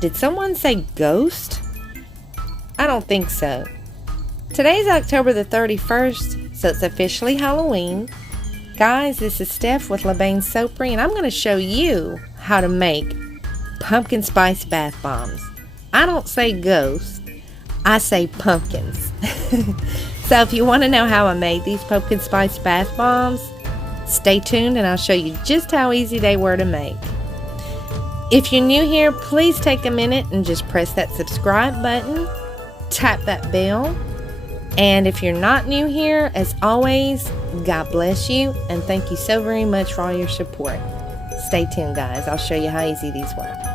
Did someone say ghost? I don't think so. Today's October the 31st, so it's officially Halloween. Guys, this is Steph with Bain Soapery, and I'm going to show you how to make pumpkin spice bath bombs. I don't say ghosts, I say pumpkins. So if you want to know how I made these pumpkin spice bath bombs, stay tuned and I'll show you just how easy they were to make. If you're new here, please take a minute and just press that subscribe button, tap that bell, and if you're not new here, as always, God bless you and thank you so very much for all your support. Stay tuned, guys. I'll show you how easy these were.